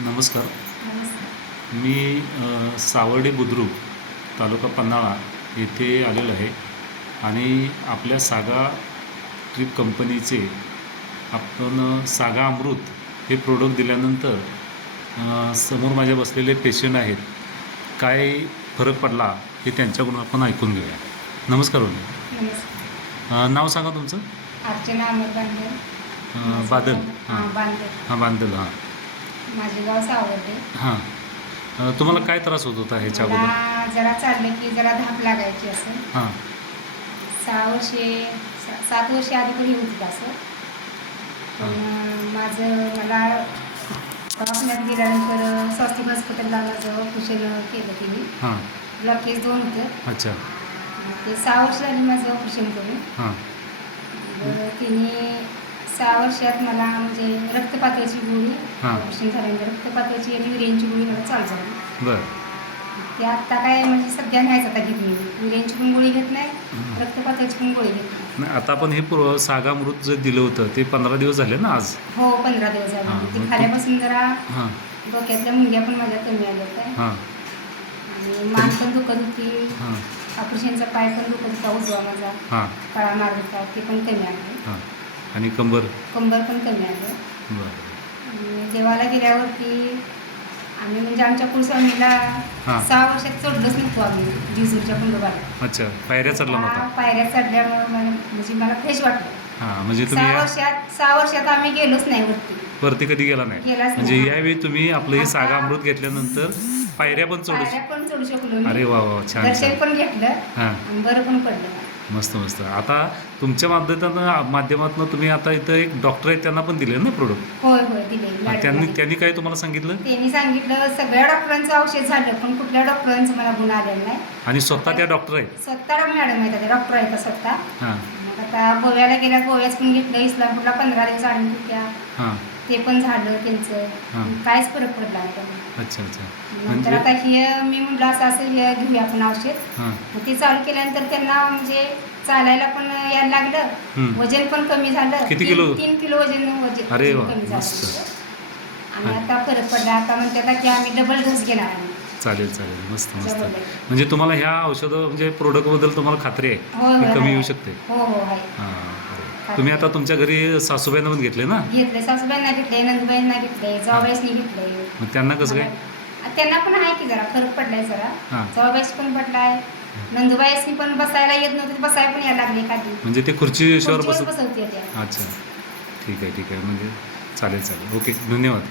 नमस्कार. नमस्कार. मी सावर्डे बुद्रुक, तालुका पन्हाळा येथे आलेलो आहे आणि आपल्या सागा ट्रिप कंपनीचे आपण सागा अमृत हे प्रोडक्ट दिल्यानंतर समोर माझ्या बसलेले पेशंट आहेत, काय फरक पडला हे त्यांच्याकडून आपण ऐकून घेऊया. नमस्कार वहिनी. नमस्कार. नाव सांगा तुमचं. अर्चना अमर बांदल. बादल. हां, बांदल. हां, बांदल. हां माझे गाव सावर्डे. हां. तुम्हाला काय त्रास होत होता ह्याच्या अगोदर? मला जरा चाललं की जरा धाप लागायची असं. हां 7 वर्षे आधी कधी होतं असं. पण मला दवाखान्यात गेल्यानंतर स्वस्तिक हॉस्पिटलला माझं ऑपरेशन केलं तिने. हां. ब्लॉकेज 2 होतं. अच्छा. ते 6 वर्ष झाली माझं ऑपरेशन करून. हां. तिने 6 वर्षात मला म्हणजे रक्तपातळीची गोळी, हां. ऑपरेशन झाल्यानंतर रक्तपातळीची आणि युरिनची गोळी मला चालू झाली. बरं. ते आत्ता काय म्हणजे सध्या नाहीच आता घेत मी. युरिनची पण गोळी घेत नाही, रक्तपातळीची पण गोळी घेत नाही. नाही, आता आपण हे सागा अमृत जे दिलं होतं ते 15 दिवस झाले ना आज? हो, 15 दिवस हां, झाले. ते मग खाल्यापासून जरा हां डोक्यातल्या मुंग्या पण माझ्या कमी आल्या होत्या हां आणि मान पण दुखत होती. हां ऑपरेशनचा पाय पण दुखत होता उजवा माझा, हां काळा मार्ग होता, ते पण कमी आलं. हां आणि कंबर? कंबर पण कमी आलं. बरं. आणि देवाला गेल्यावरती आम्ही म्हणजे आमच्या कुलस्वामीला हां. 6 वर्षात चढलोच नव्हतो आम्ही जिजूरच्या कुंडोबाला. अच्छा, पायऱ्या चढला नव्हता? पायऱ्या चढल्यामुळे म्हणजे मला फ्रेश वाटलं. हां, म्हणजे 6 तुम्ही वर्षात आम्ही गेलोच नाही वरती कधी गेला नाही? गेलाच म्हणजे नाही. यावेळी तुम्ही आपलं हे सागा आता अमृत घेतल्यानंतर पायऱ्या पण पायऱ्या पण चढू शकलो मी. अरे वा वा, छान दर्शन छान. पण घेतलं हां, आणि बरं पण पडलं. मस्त मस्त. आता तुमच्या माध्यमातून तुम्ही आता इथं एक डॉक्टर आहेत त्यांना पण दिले ना प्रोडक्ट? होय होय दिले. त्यांनी काय तुम्हाला सांगितलं? त्यांनी सांगितलं सगळ्या डॉक्टरांचं औषध झालं पण कुठल्या डॉक्टरांचं मला गुण आलेलं नाही. आणि स्वतः त्या डॉक्टर आहेत? स्वतः मॅडम आहेत, डॉक्टर आहेत स्वतः. हां मग आता गोव्याला गेल्या, गोव्याच पण घेतलं. इस्लामपूरला 15 दिवस ॲडमिट होत्या, हां ते पण झालं त्यांचं. हां. काहीच फरक पडला नाही त्यांना. अच्छा अच्छा. नंतर म्हणजे आता हे मी म्हटलं असं हे घेऊया आपण औषध. हां मग ते चालू केल्यानंतर त्यांना म्हणजे चालायला पण यायला लागलं, हं. वजन पण कमी झालं. किती किलो? 3 किलो वजन अरे वा, कमी मस्त. झालं. आणि आता फरक पडला. आता म्हणतात की आम्ही डबल डोस घेणार आहे. चालेल चालेल, मस्त मस्त. Double dose. म्हणजे तुम्हाला ह्या औषधं म्हणजे प्रोडक्टबद्दल तुम्हाला खात्री आहे होय की होय कमी आहे. येऊ शकते? हो हो आहे. हां. तुम्ही आता तुमच्या घरी सासूबाईंना पण घेतले ना? घेतले, सासूबाईंना घेतले, नंदुबाईंना घेतले, जावबाईसनी घेतले. मग त्यांना कसं काय? त्यांना पण आहे की जरा फरक पडलाय जरा. हां. जावबाईस पण पडलाय. नंदुबाईसनी पण बसायला येत नव्हते, बसायला पण यायला लागले एखादी. म्हणजे ते खुर्चीवर खुर्चीवर बसवते त्या. अच्छा, ठीक आहे ठीक आहे. म्हणजे चालेल चालेल. ओके, धन्यवाद.